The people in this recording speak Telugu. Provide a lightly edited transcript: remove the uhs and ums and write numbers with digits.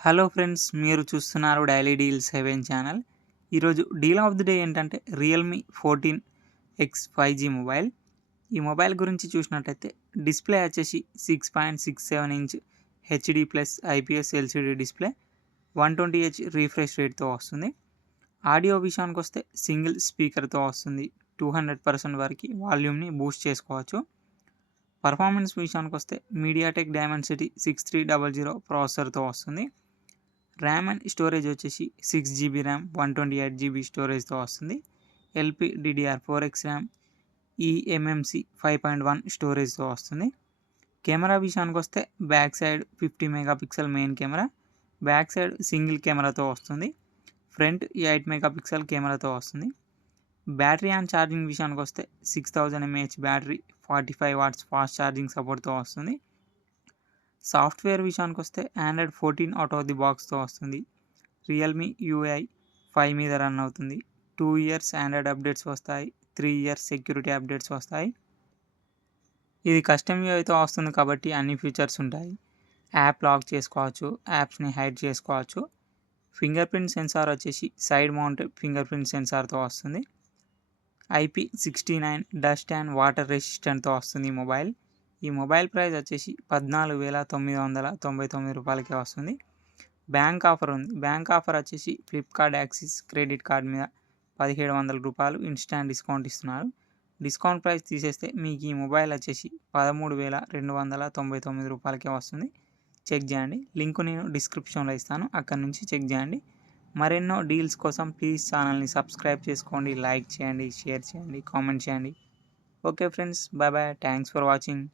హలో ఫ్రెండ్స్, మీరు చూస్తున్నారు డైలీ డీల్ 7 ఛానల్. ఈరోజు డీల్ ఆఫ్ ది డే ఏంటంటే రియల్‌మీ 14 5G మొబైల్. ఈ మొబైల్ గురించి చూసినట్టయితే డిస్‌ప్లే వచ్చేసి 6.67 inch HD plus IPS LCD display, 120హెచ్ రిఫ్రెష్ రేట్‌తో వస్తుంది. ఆడియో విషయానికొస్తే సింగిల్ స్పీకర్‌తో వస్తుంది. 200% వరకు వాల్యూమ్‌ని బూస్ట్ చేసుకోవచ్చు. పర్ఫార్మెన్స్ విషయానికొస్తే మీడియాటెక్ డైమెన్సిటీ 6300 ప్రాసెసర్‌తో వస్తుంది. ర్యామ్ అండ్ స్టోరేజ్ వచ్చేసి 6 GB ర్యామ్, 128 GB స్టోరేజ్తో వస్తుంది. LPDDR4X ర్యామ్, eMMC 5.1 స్టోరేజ్తో వస్తుంది. కెమెరా విషయానికి వస్తే back side 50 megapixel main camera, back side single కెమెరాతో వస్తుంది. ఫ్రంట్ 8 మెగాపిక్సెల్ కెమెరాతో వస్తుంది. బ్యాటరీ అండ్ ఛార్జింగ్ విషయానికి వస్తే 6000 mAh battery, 45 watts fast charging సపోర్ట్తో వస్తుంది. సాఫ్ట్వేర్ విషయానికి వస్తే ఆండ్రాయిడ్ 14 అవుట్ ఆఫ్ ది బాక్స్తో వస్తుంది. రియల్మీ UI 5 మీద రన్ అవుతుంది. 2 ఇయర్స్ ఆండ్రాయిడ్ అప్డేట్స్ వస్తాయి. 3 ఇయర్స్ సెక్యూరిటీ అప్డేట్స్ వస్తాయి. ఇది కస్టమ్ యూఐతో వస్తుంది కాబట్టి అన్ని ఫీచర్స్ ఉంటాయి. యాప్ లాక్ చేసుకోవచ్చు, యాప్స్ని హైడ్ చేసుకోవచ్చు. ఫింగర్ ప్రింట్ సెన్సార్ వచ్చేసి సైడ్ మౌంటెడ్ ఫింగర్ ప్రింట్ సెన్సార్తో వస్తుంది. IP69 డస్ట్ అండ్ వాటర్ రెసిస్టెంట్తో వస్తుంది మొబైల్. ఈ మొబైల్ ప్రైస్ వచ్చేసి 14,999 రూపాయలకే వస్తుంది. బ్యాంక్ ఆఫర్ ఉంది. బ్యాంక్ ఆఫర్ వచ్చేసి ఫ్లిప్కార్ట్ యాక్సిస్ క్రెడిట్ కార్డ్ మీద 1700 రూపాయలు ఇన్స్టాంట్ డిస్కౌంట్ ఇస్తున్నారు. డిస్కౌంట్ ప్రైస్ తీసేస్తే మీకు ఈ మొబైల్ వచ్చేసి 13,299 రూపాయలకే వస్తుంది. చెక్ చేయండి. లింక్ నేను డిస్క్రిప్షన్లో ఇస్తాను, అక్కడ నుంచి చెక్ చేయండి. మరెన్నో డీల్స్ కోసం ప్లీజ్ ఛానల్ని సబ్స్క్రైబ్ చేసుకోండి, లైక్ చేయండి, షేర్ చేయండి, కామెంట్ చేయండి. Okay friends, bye bye, thanks for watching.